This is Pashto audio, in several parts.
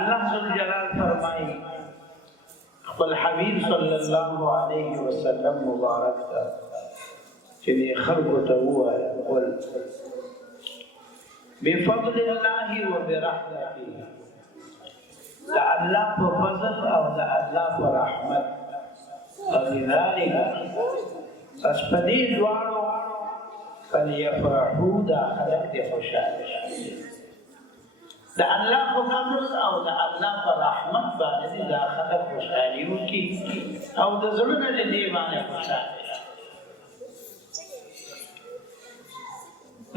اللہ ذوالجلال فرمائی خپل حبیب صلی اللہ علیہ وسلم مبارک تا چلی خلق توایا قل بفضل اللہ و برحمتی دا اللہ پا فضل او دا اللہ پا رحمت فلذالک پس پدی دوارو فلیفرحو دا خلق دی خوشحال دا اللہ پا فضل او دا اللہ پا رحمت باندې دا خلق خوشحالیو کی او دا ظلم دی دیوانه خوشحال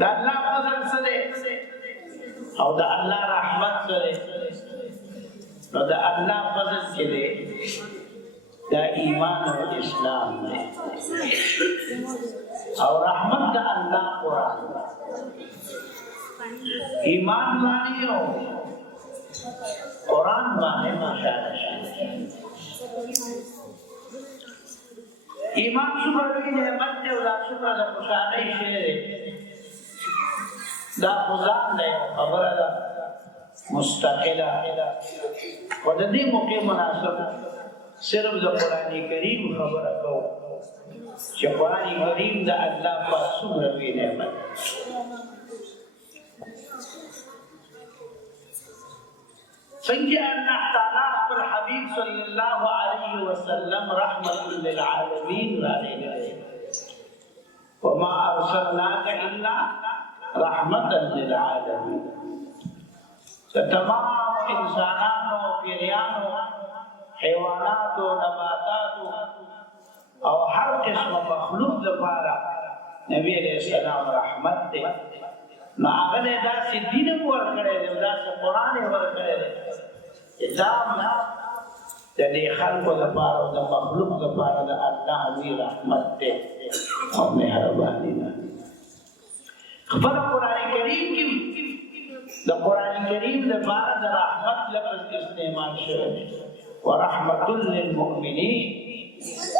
دا اللہ فضل سدے او دا اللہ رحمت سدے نو دا اللہ فضل سدے دا ایمان و اسلام دے او رحمت دا اللہ قرآن ایمان بانی ہو قرآن بانے مشاہد ایمان شکر بھی نعمت دے و دا شکر دا خوشحالی شیر دا خزان دے خبر دا مستقلہ و دا دی موقع مناسب صرف دا قرآن کریم خبر کو چه قرآن کریم دا اللہ پاسو روی نعمت سنجھے اللہ تعالیٰ پر حبیب صلی اللہ علیہ وسلم رحمت للعالمین رالے گئے وما ارسلناک الا رحمتا للعالمین تمام انسانانو پیریانو حیواناتو نباتاتو او ہر قسم مخلوق دپارا نبی علیہ السلام رحمت دے نو آگلے دا سی دین ورکڑے دے دا سی قرآن ورکڑے دے ادام دلی خلق دپارا دا مخلوق دپارا دا اللہ وی رحمت دے اور مہربانی نا خبر قرآن کریم کی دا قرآن کریم دپارا دا رحمت لفظ استعمال شروع ورحمت للمؤمنین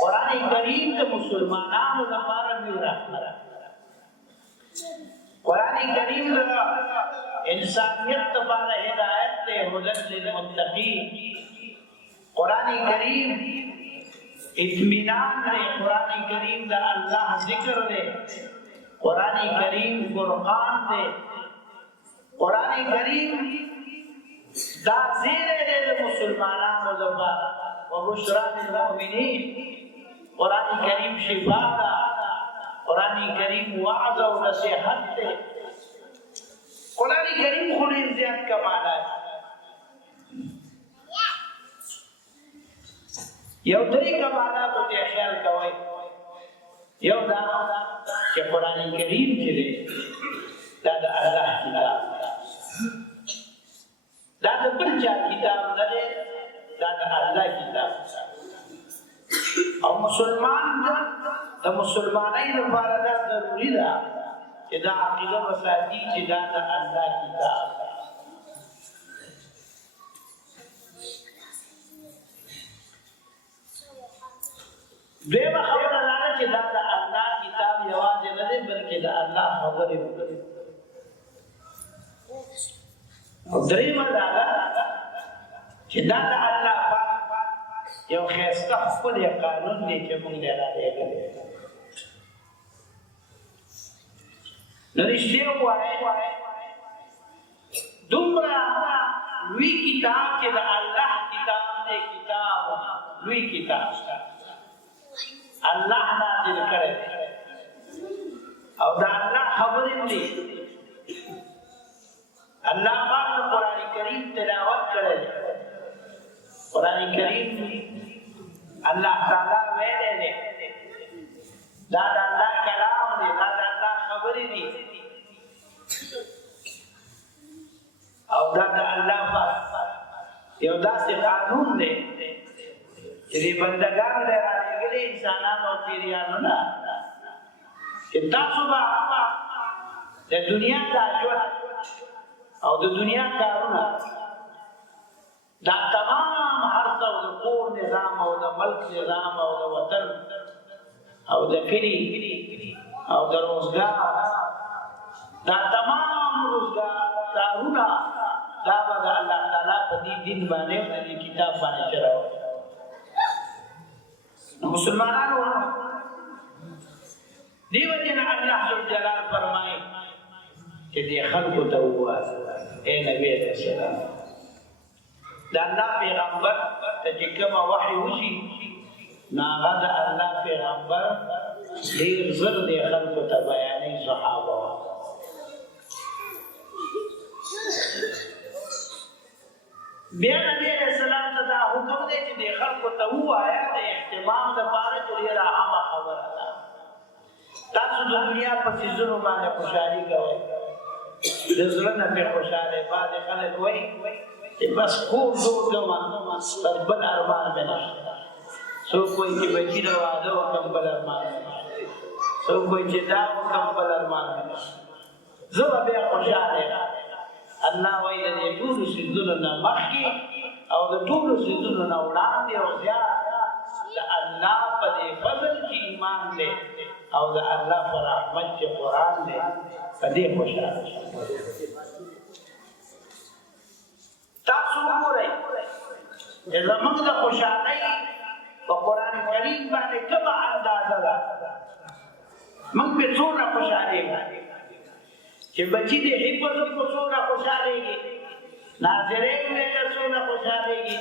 قرآن کریم دا مسلمانان دپارا بھی رحمت قرآن کریم دا انسانیت دپارا ہدایت دے ہدى للمتقین قرآن کریم اطمینان دے قرآن کریم دا اللہ ذکر دے قرآن کریم فرقان دے قرآن کریم دا زیر دے مسلمانان دپارا وبشرى للمؤمنين قرآن کریم شفا دا قرآن کریم وعظ و نصیحت دے قرآن کریم خلیر زیاد کا معنی ہے یو دری کا معنی تو تے خیال کوئی یو دا کہ قرآن کریم چلے دا دا اللہ کتاب دا دا بلچا کتاب نلے دا اللہ کتاب او مسلمان دا مسلمانی لپاره دا ضروری دا چې دا عقیده وساتي چې دا اللہ کتاب دیمه خبره دا چې دا اللہ کتاب یوازې نه دی بلکې دا الله خبرې وکړي او دریمه دا چې دا اللہ پاک یو خیسته خپل قانون دی چې موږ له راځي نو رښتیا وایي دومره لوی کتاب چې د الله کتاب دی کتاب لوی کتاب الله نازل کړی او دا الله خبرې دي الله پاک قرآن کریم تلاوت کړی قرآن کریم اللہ تعالیٰ ویلے دے دا اللہ کلام دے دا اللہ خبری دی او دا اللہ پاک یو دا سے قانون دے چلی بندگان دے رانے گلے انسانان اور پیریانو نا اتنا صبح دے دنیا دا جوڑ او دا دنیا کارونا دا تمام ہر سو دا کور نظام او دا ملک نظام او دا وطن او دا کلی او دا روزگار دا تمام روزگار دا رونا دا با دا اللہ تعالیٰ په دې دین باندې په دې کتاب باندې چلاو مسلمانانو دیو جن الله جلال فرمایي چې دې خلکو ته ووایي اے نبی علیہ السلام دا الله پیغمبر ته چې کوم وحي وشي ناغه د الله پیغمبر ډیر زر دې خلکو ته بیانې صحابه بیا نبی علیہ السلام ته دا حکم دی چې د خلکو ته ووایي د اهتمام لپاره چې هغه خبره ده تاسو د دنیا په سيزونو باندې خوشحالي کوئ د زړه نه په خوشاله باندې خلک وایي چې بس کور جوړ کما بل ارمان مې نشته سو کوئی چې بچی دا واده وکم بل ارمان سو کوئی چې دا وکم بل ارمان مې نشته زه به خوشاله الله وایي د ټول سيزونو نه مخکې او د ټول سيزونو نه وړاندې او زیات د الله په فضل کې ایمان دې او د الله پر رحمت چې قران دې دې خوشاله تاسو وګورئ زموږ د خوشالۍ په قران کریم باندې کومه اندازه ده موږ په څومره خوشاله یو چې بچی دې حفظ په څومره خوشالهږي ناظرین دې څومره خوشالهږي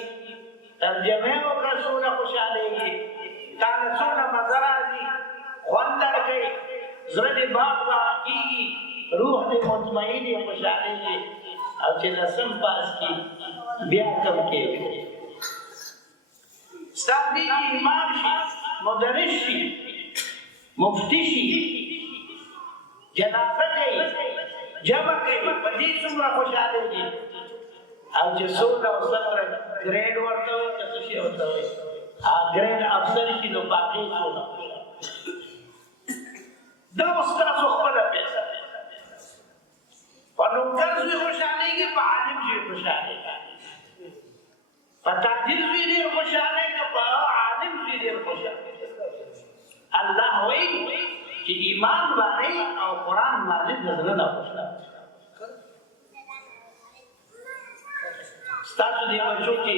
ترجمه او څومره خوشالهږي تاسو څومره مزه راځي خوند درکې زړه دې باغ کیږي روح دې مطمئن خوشالهږي او چې نسم پاس کی بیا کم کې ستاسو امام شي مدرس شي مفتی شي جنازه کوي جمع کوي په دې څومره خوشالهږي او چې څومره وسره ګریډ ورته وي څه شي ورته وي ګریډ افسر شي نو باقي څومره دا واستاسو خپل پیسې په نوکر زوی خوشالهږي په عالم زوی خوشالهږي په تاجر زوی ډېر خوشالهږي په عالم زوی ډېر خوشالهږي الله وایي چې ایمان باندې او قران باندې نظر نه خوشاله ستاسو دی بچو کې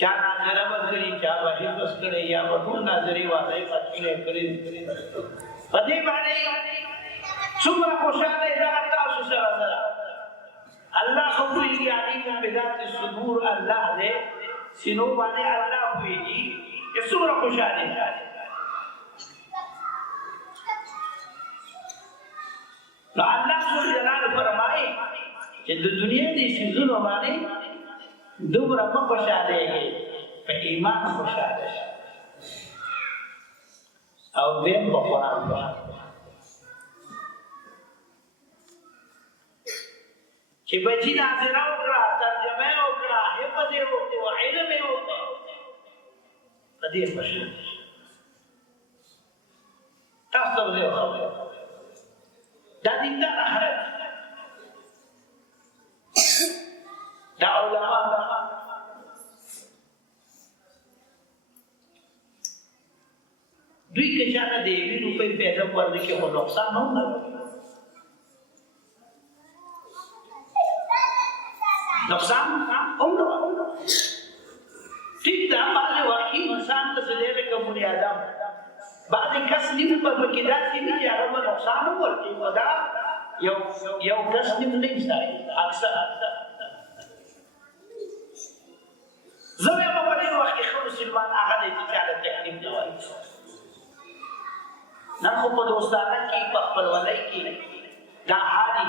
چا نظر ورکړي چا باندې بس کړي یا ټول نظرې والے پاتې کړي په دې باندې څومره خوشاله ده تاسو سره ده الله خو یې علیم بذات الصدور الله دې سينو باندې الله کوي چې څومره خوشاله ده نو الله جلال فرمایي چې د دنیا دې سيزونو باندې دومره په خوشاله دي په ایمان خوشاله او دې په قران باندې چې بچی ناظر وکړه ترجمه وکړه حفظ وکړه او علم وکړه په دې خوشاله تاسو له خبره دا دین دا آخرت دا علماء دوی که چاته دی وینو په پیدا ورته کې خو نقصان نه نقصان هم نه ټیک دا باندې واقعي انسان ته زړه کوم آدم بعضی کس نیم په بکیدات کې نه هغه نقصان ورته ودا یو کس نیم نه ځای اکثر زوی په دې وخت کې خو مسلمان هغه دې چې له تکلیف نه وایي نه خو په دوستانه کې په خپل ولای کې دا حالي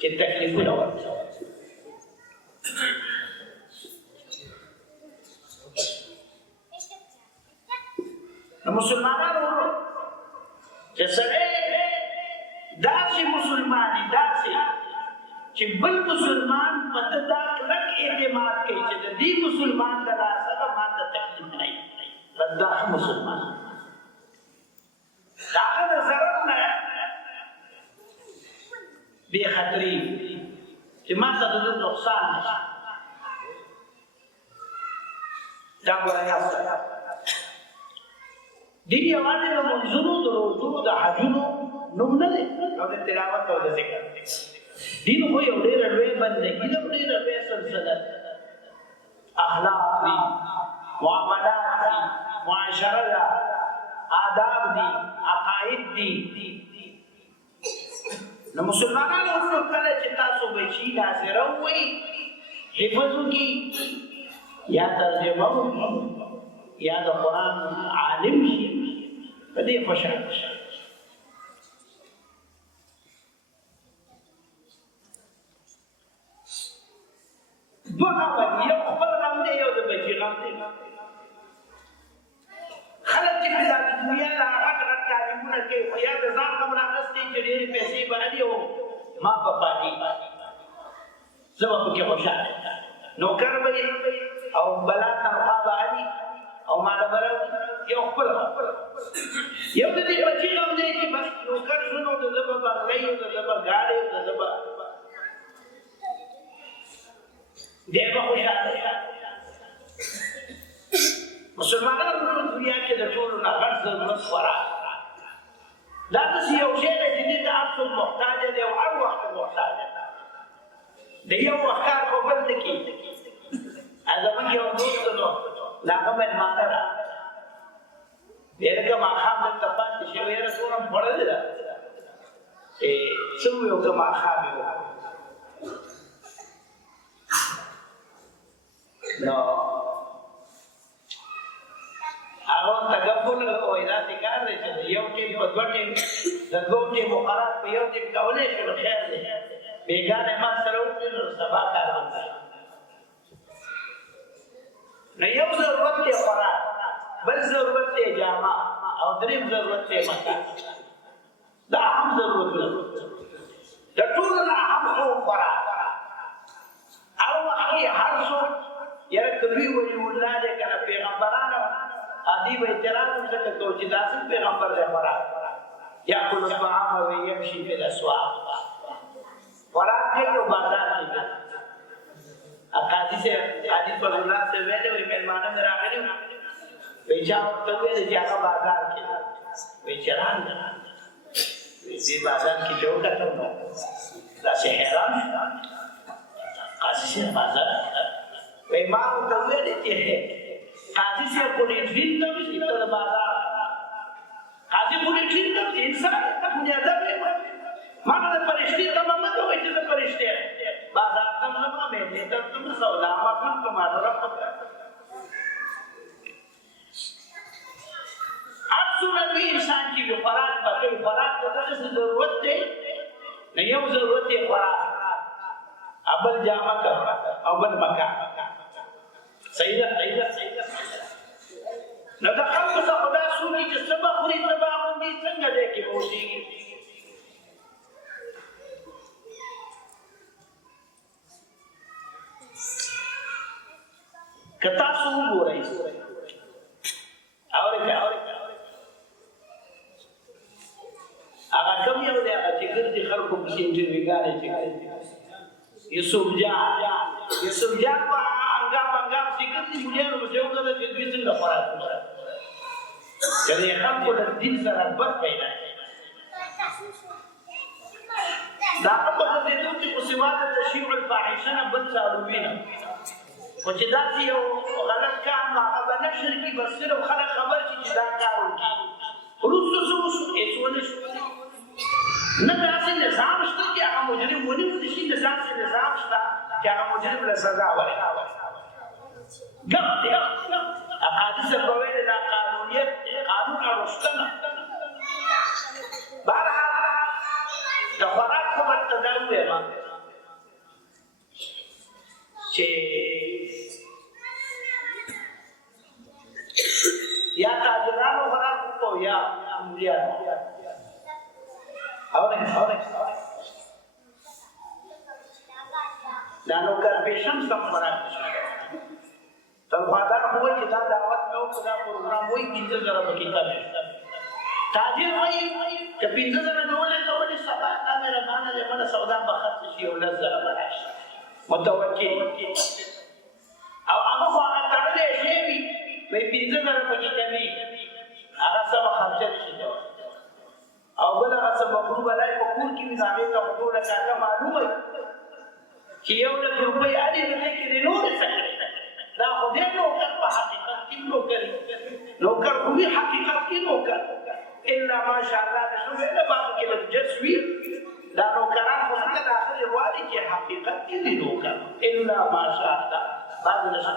چې تکلیف نه وایي مسلمانانو چې سره داسې مسلمانې داسې چې بل مسلمان په دا کلک اعتماد کوي چې د دې مسلمان د لاسه ماته تکلیف نه وي دا مسلمان دا د ضرر نه بې خطرې چې ماته د نقصان نشي دا ګوریا دې یوازې د منځونو د روزو د حجونو نوم نه دی او د تلاوت او د ذکر دین خو یو ډېر لوی بندګي ده، ډېر لوی سلسله اخلاق دي، معاملات دي، معاشره ده، آداب دي، عقاید دي. نو مسلمانانو ورونو کله چې تاسو بچی ناظره وئ حفظ وکړي یا ترجمه وکړي یا د قرآن عالم شي په دې خوشاله شي. دوه غم دي، یو خپل غم دی، یو د بچي غم دی. خلک چې په دنیا د هغه غټ تعلیمونه کوي خو یا د ځان غم راغستی چې ډېرې پیسې به نه دي او ما به پاتې زه به پکې خوشحاله نوکر به او بلا تنخوا به علي او ماله به راوړي. یو خپل غم، یو د دې بچي غم دی چې بس نوکر شو نو د ده به بنګلۍ او د ده به ګاډۍ او د ده به دی به خوشحاله. مسلمانانو په دنیا کې د ټولو نه غټ ضرورت خوراک دا داسې یو شی دی چې دې ته هر څوک محتاج دی او هر وخت محتاج دی. د یو وخت کار خو بل نه کېږي. زموږ یو دوست نو د هغه مېلمانه راغله، ویې لکه ماښام دلته پاتې شي، ویره څومره مې خوړلې ده څه وویل که ماښام یې وکړو نو هغه تکبر وایي داسې کار دی چې د یو ټیم په دوه ټیم د دوو ټیمو خوراک په یو ټیم کولی شو نو خیر دی، بېګانې ما سره وکړي نو سبا کار وکړي. نو یو ضرورت دی خوراک، بل ضرورت دی جامه او دریم ضرورت دی مکان. دا اهم ضرورتونه د ټولو نه اهم خو خوراک. هر وخت کې هر څوک یاره که دوی ولي الله دی که نه پیغمبرانو ادي به اعتراض ځکه کوو چې داسې پیغمبر دی خوراک یاکل الطعام ویمشي فی الاسواق خوراک کوي او بازار کې قاضي صاحب حدیث پر الله سے ویلې وي مېلمانه مې راغلي وایي چا ورته وویل چې هغه بازار کې وایي چې راغله دې بازار کې چې وکتل نو داسې حیران قاضي صاحب بازار وایي ما ورته وویل چې قاضي صاحب پولیټرین ته وشي ته د بازار قاضي پولیټرین ته وشي انسان ته بنیادم ما نه د فرشتې تمه مه کوئ چې زه فرشتې بازار ته ځم مېلې ته ځم سودا ما کړم په ما ډېره پکار هر څومره لوی انسان چې وي خوراک به کوي. خوراک د دغه څه ضرورت دی نه یو ضرورت دی خوراک بل جامه او بل مکان. صحیح ده صحیح ده صحیح ده. نو د خلکو څخه دا څوکي چې څه به خوري څه به اغوندي څنګه دی کې به اوسېږي. که تاسو وګورئ اورئ هغه کوم یو دی هغه چې ګرځي خلکو پسې انټرویوګانې چې کوي یوسف جان په انګام ذکر دي مليانو په یو ځای کې دوی څنګه خوراک کوي چې خلکو د دین سره رغبت پیدا کړي. دا په دې دوی چې په سیمه د تشریع الفاحشه نه بل څه اړوینه او چې دا یو غلط کار ما هغه نشر کی بس صرف خلک خبر چې دا کار وکړي ورسره څه ایسونه نه داسې نظام شته چې هغه مجرم ونیول شي، داسې نظام شته چې هغه مجرم له سزا ورکړي. ګپ احادیث په ویل دا قانونیت قانون اړوستنه بهرحال د خوراک په مقتدا ووایم چې یا تاجرانو خوراک وکړو یا مریانو دا نوکر پیشم سم خوراک تنخوادار خو وایي چې دا دعوت مې وکړو دا پروګرام وایي 15,000 پکې کمې تاجر وایي که 15,000 مې ولګولې سبا دا مهربانه دی مله سودا به خرڅ شي او 10,000 به راشي متوکل او هغه خو هغه تړلی شی وي وایي 15,000 پکې کمې هغه سمه خرچه نشي کولی او بل هغه څه مخلوق بلای په کور کې وي هغې ته خو ټوله کاکه معلومه وي چې 1 لک روپۍ اړې د دې کې د نورې څه کړې دا خو دې نوکر په حقیقت کې نوکر نوکر خو وي حقیقت کې نوکر الا ماشاءالله د ښه ویله بابو کې لږ جس وي دا نوکران خو ځکه د اخرې غواړي چې حقیقت کې دي نوکر الا ماشاءالله بعضې نشان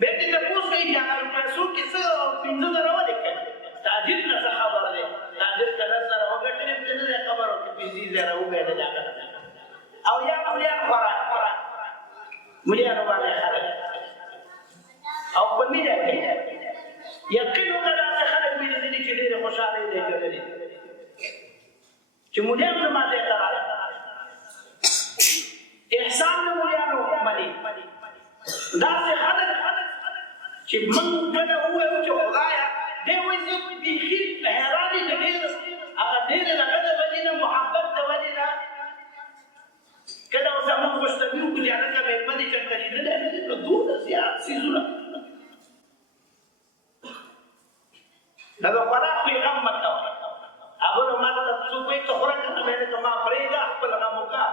بیا دې تپوس کوي چې هغه پیسو کې څه 15,000 ولیکل تاجر نه څه خبر دی تاجر که 10,000 وګټلې پرې نه دی خبر و چې 15,000 وګټل او یا مولیان خوراک مولیانو باندې خلک او په مینه کې یقین وکړه داسې خلک مې لیدلي چې ډېرې خوشحالۍ دی ګټلې چې مولیان زما ځای ته راغی احسان د مولیانو مني داسې خلک چې موږ کله ووایو چې خدایه دی وایي زه بیخي حیران یم د ډېر هغه ډېرې د ښه د وجې نه محبت د وجې نه کله اوس موږ خوشطبي وکړو چې هلکه مېلمه دې چېرته لیدلی نه دی نو دونه زیات څیزونه دا د خوراک خو یې غم مه کوه هغه نو ما ته څوک وایي ته خوره که نه مې لکه ما پرېږده خپل غم وکړه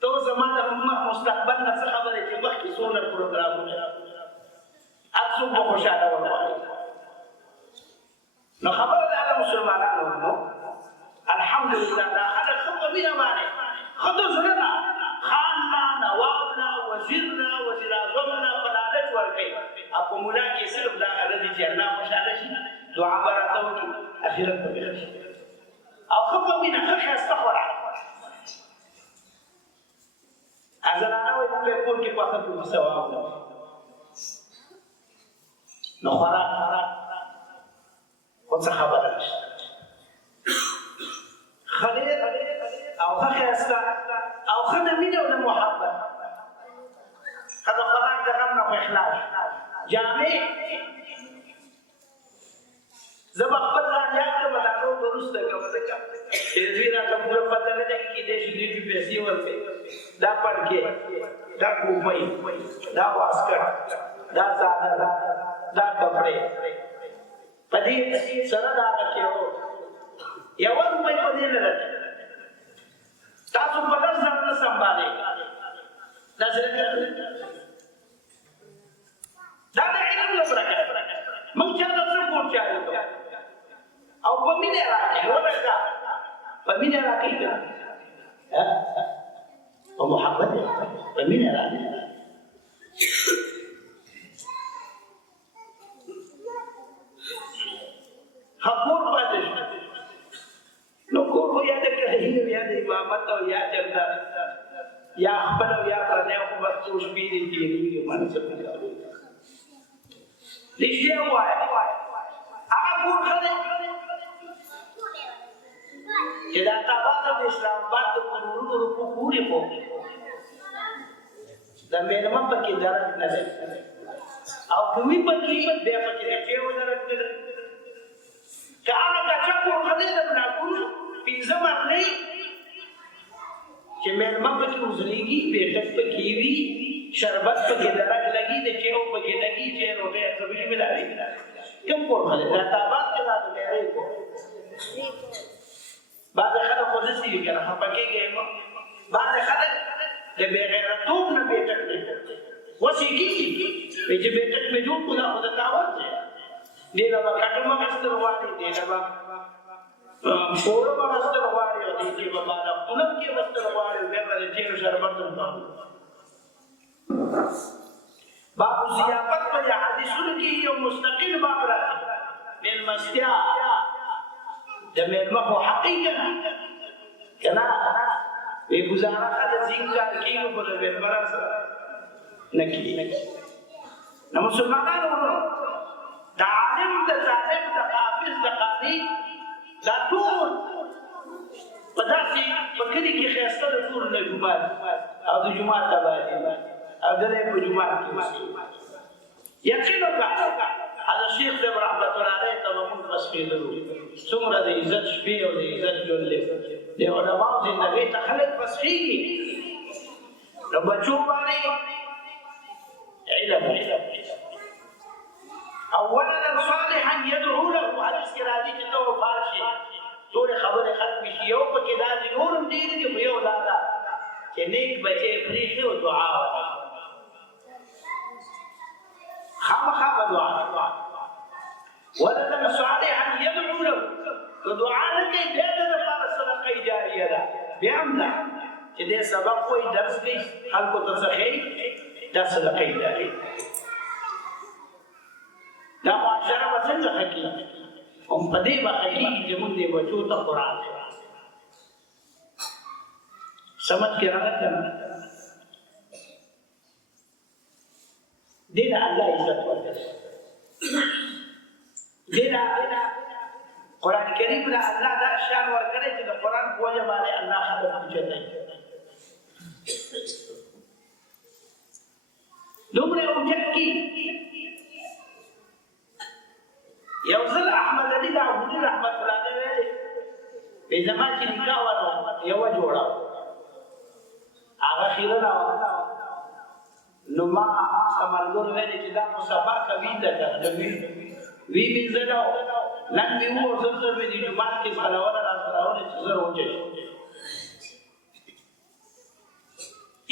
ته اوس زما د مستقبل نه څه خبرې چې مخکې څومره پروګرامونه هر څوک به خوشحاله وغواړي نو خبره ده د مسلمانانو نو الحمدلله دا خلک ښه په مینه باندې ښه د زړه نه خان نه نواب نه وزیر نه وزیر اعظم نه په لالچ ورکوي او په ملا کې صرف دا غله دي چې الله خوشحاله شي دعا به راته وکړي اخرت به ښه شي او ښه په مینه ښه ښایسته خوراک زنانه وایي په کور کې پاخه کړو ثواب ده نو خوراک خو څه خبره نشته ښه ډېر او ښه ښایسته او ښه د مینې او د محبت ښه د خوراک د غم نه خو اخلاص جامې زه به خپل ځان یاد کړم دا نور به وروسته کوم ځکه چې دوی راته پوره پته نه لګي کېدای شي دوی پیسې ورکوي دا پړکې دا کوپۍ دا واسکټ دا څادر دا کپړې په دې سره دا هغه کې و 1 روپۍ په دې نه لګي تاسو په 10,000 نه سنبالئ داسې نه کوئ دا د علم له برکته موږ چېرته څه کور چارې کوو او په مینه راکړئ ولکه په مینه راکړئ که په محبت په مینه راکړئ ښه کور پاتې شو نو کور خو یا د کهین او یا د امامت او یا چېرته یا خپل او یا پردی خو بس څو شپې دې تېرېږي مانه څه نه کوي رښتیا ووایه هغه کور ښه دی چې د عطاباد او د اسلام آباد د کروڑونو روپو کور یې خو د مېلمه پکې درک نه دی او که وي پکې بیا پکې د ټیو درک نه دی که هغه کچه کور ښه دی د بلاکونو 15 مرلۍ چې مېلمه پکې وځلېږي پیټک پکې وي شربت پکې درک لګي د چیو پکې لګي چې روټۍ سبزي ملایي کوم کور ښه دی د عطاباد کې دا د میرې کور بعض خلک خو داسې وي که نه خفه کېږي بعض خلک د بې غیرتوب نه بیټک دی اوس یې کېږي وایي چې بیټک مې جوړ کړو دا خو د تاوان دی دې نه به کټم اخیستل غواړي دې نه به پوړم اخیستل غواړي او دې کې به بالښتونه هم کېناستل غواړي بیا به د چینو شربت هم غواړي باب ضیافت په دې حدیثونو کې یو مستقل باب راځي مېلمستیا د مېلمه خو حق یې که نه وی گزاره ښه د ځین کار کېږي خو د مېلمه سره نه کېږي نو مسلمانانو ورونو د عالم د طالب د حافظ د قاري دا ټول په داسې په کلي کې ښایسته د ټول نه جومات او د جومات تبادي او د دی په جومات کې یقین وکړه حضرت شیخ صاحب رحمت الله علیه ته به مونږ پسخېدلو څومره د عزت شپې او د عزت ژوند دی د علماو زندګۍ ته خلک پسخېږي نو بچو باندې علم او ولدا صالحا يدعو له حدیث کې راځي چې ته وفات شي نیک بچے پریخي او دعا وکړي خامخا دعا ولدا صالحا يدعو له دعا نه کوي دې د لپاره صدقه جاریه ده بیا هم ده چې دې سبق کوئی درس کوي خلکو ته څخه دا صدقه جاریه دا معاشره وسنګه حقي هم په دې باندې چې موږ دې بچو ته قران سمجھ کے راغله دین الله عزت ورکړي دین قران کریم له الله دا شان ورکړي چې د قران په وجه باندې الله خلق جنت دومره اوجت کی یو ځل احمد علي داوودي رحمت الله علیه په زمان کې نکاح ورو یو جوړه هغه خیرنا نو ما سمالګور ویل چې دا مصابه کوي دا وی زنو لن می وو زړه مې دي جمعه کې صلوات راځراونه چې زه وځي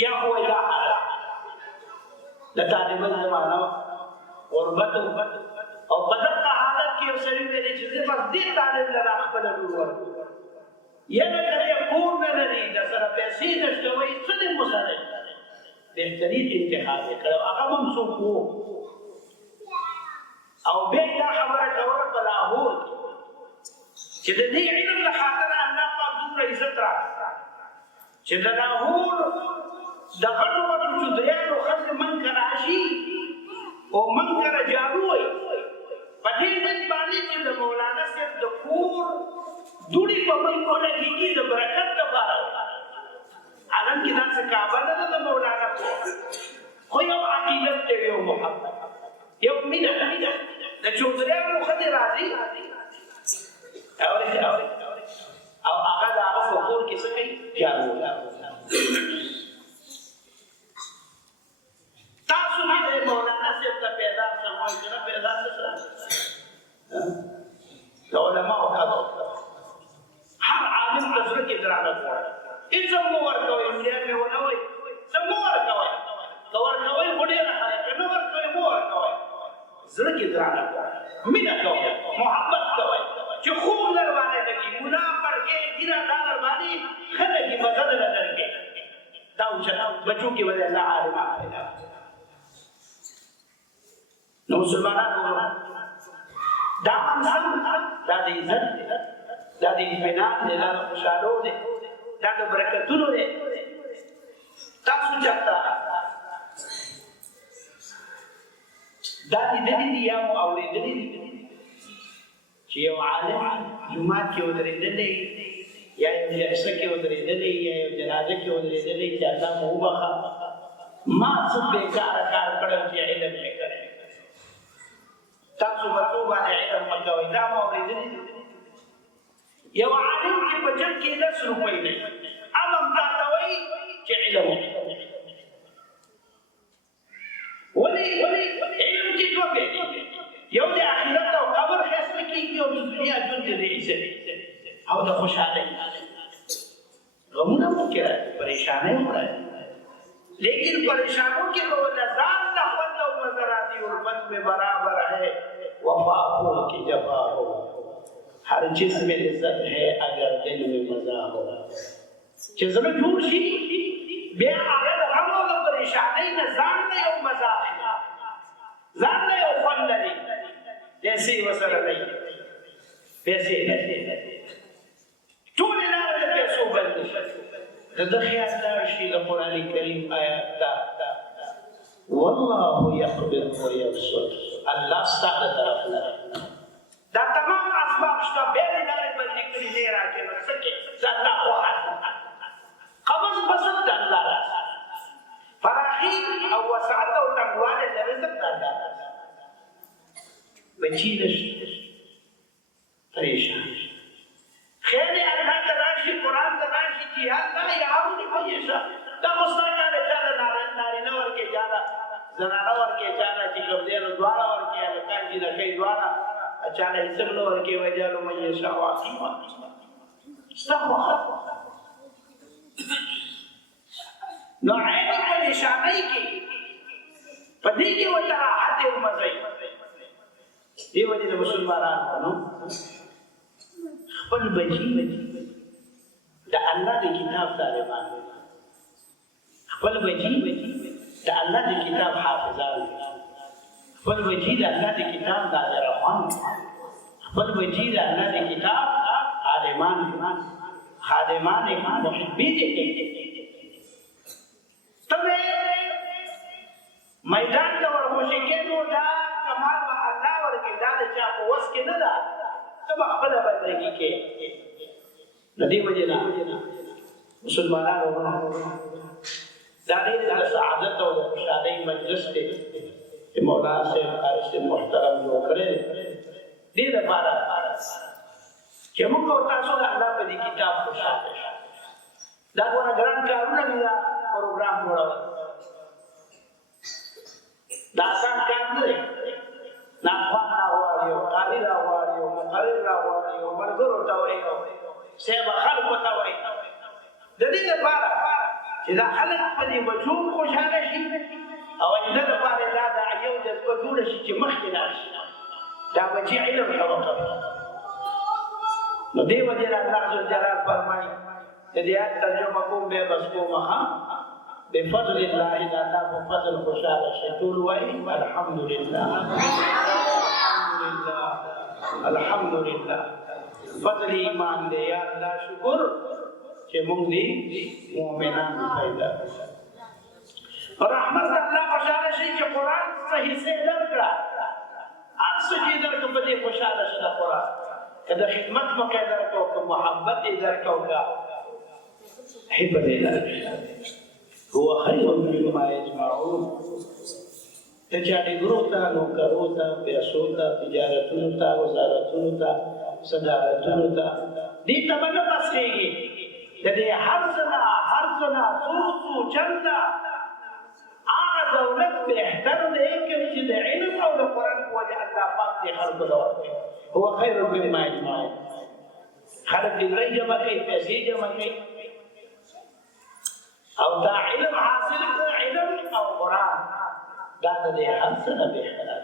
یا هو دا د طالبان زمانہ غربت او بدقه حالت کې اوسري ویل چې زه بس دې طالب لرا خپل ورو یعنی کله کور نه لري د سره پیسې نشته وای څه دې مسره بهترین انتخاب کړو هغه هم څوک وو او به دا خبره کوله په لاهور چې د دې علم له خاطر الله پاک دومره عزت راکړه چې د لاهور د غټو غټو چودریانو خلک منکر راشي او منکر جارو وي په دې باندې چې د مولانا صاحب د کور دوړي په منکو لګيږي د برکت لپاره عالم کې دا څه کعبه نه د مولانا خو یو عقیدت دی یو محبت یو مینه د چودریانو خدای راځي او هغه د هغه فکر کې څه کوي جارو تاسو دې مولانا صاحب ته پیدا شوی چې نه پیدا شوی دا علماء او کاذب هر عالم تزره کې درانه کوي اځم مو ورکوي مې ونوي سم مو ورکوي ورکوي وړي راځي کنه ورکوي مو ورکوي زړه کې درانه کوي مینا کوي محبت کوي چې خوب لروانه لګي ګنا پړګي ګیرا دا لرواني خلګي مدد نه درګي دا وجه بچو کې ولا الله عالم نو مسلمانانو دا انسان دا دې عزت دا دې بنا دا خوشاله دي دا د برکتونو دي تاسو چاته دا دې یا مو اورېدلې چې یو عالم جمعه کې ودرېدلې یا یو جلسه کې ودرېدلې یا یو جنازه کې ودرېدلې چې الله مو وبخا ما څه بیکار کار کړم چې علم یې کړی تاسو په باندې علم مکوئ دا مو اورېدلې یو عالم چې په جن کې 10 روپۍ نه امام تاسو وایي چې علم ولي علم کې دوه دی یو د آخرت او قبر فیصله کیږي او د دنیا ژوند دې عزت او د خوشحالۍ غمونه مو کې پریشانه وړي لیکن پریشانوں کے وہ لذات نہ خود و مزراتی الفت میں برابر ہے وفا ہو کہ جفا ہو ہر چیز میں لذت ہے اگر دل میں مزہ ہو چیز میں جور شی بے آگد غم و پریشانی نہ زان نہیں ہو مزہ ہے زان نہیں ہو فن نہیں جیسے وسر نہیں پیسے نہیں تو لینا رہے پیسوں بند رضا خیال دارشی لقرآن کریم آیات دا والله يقبل ويبسط الله ستاره طرف نه دا تمام اسباب شته به لاره باندې کړی نه راځي نو څه الله وحد قبض بسط الله فراخي او وسعت او تموال رزق الله بچی نشي پریشان خیر الله تراشی قرآن تراشی جهاد نه یاونی پېښه دا مستقله چاله نارینه ورکه چاله زنانه ورکه چاله چې کومدینو دواړه ورکه لکه چې نه کوي دواړه چاله اسم نو ورکه وجالو مې شواقیما استغفر نو عین پریشانی کې پدې کې وته راحت او مزه دی وجه د مسلمانانو خپل بچی د الله د کتاب طالبان خپل بچی د الله د کتاب حافظان خپل بچی د الله د کتاب ناظران خپل بچی د الله د کتاب عالمان خادمان محبین تبه میدان ته ورغوشي کېنو دا کمال به الله ورکړي دا چې په وس کې نه ده تبه خپل باندې کې د دې وجه نه مسلمانانو دا ډېر د سعادت او خوشحالۍ مجلس دی چې مولانا صاحب قاری صاحب محترم جوړ کړی دې لپاره چې موږ تاسو د الله په دې کتاب خوشاله شو دا ګوره ګران کارونه دي دا پروګرام جوړول دا آسان کار نه دی ناخوان راغواړي او قاري راغواړي او مقرر راغواړي او ملګرو ته وایي او صاحب خلکو ته وایي د دې لپاره چې دا خلک په دې بچو خوشاله شي او د لپاره دا یو جذبه جوړه شي چې مخکې لاړ شي دا بچي علم ته وکړي نو دی وجه الله عز وجل فرمایي د دې آیت ترجمه کوم به بس کوم ها بفضل الله تعالی په فضل خوشاله شي ټول وایي الحمدلله الحمدلله فضل ایمان دې یا الله شکر چې موږ دې مؤمنان پیدا رحمت الله خوشاله شي چې قران صحیح سي درکړه ارڅ چې درکړه په دې خوشاله شي د قران کله خدمت مکه درکو که محبت درکو کا حب الله هو خير مما يجمعون تجاري ګروتا نو کروتا پیسوتا تجارتونو وزارتونو صدارتونو دې تمنه پسېږي د دې هر څه سوسو چندا هغه دولت بهتر دی چې د علم او د قران په وجه الله پاک دې خلق ورکړي هو خير مما يجمعون خلق دې جمع کوي پیسې جمع کوي او دا علم حاصل کړ علم او قران دا دې هر څه نه بهتر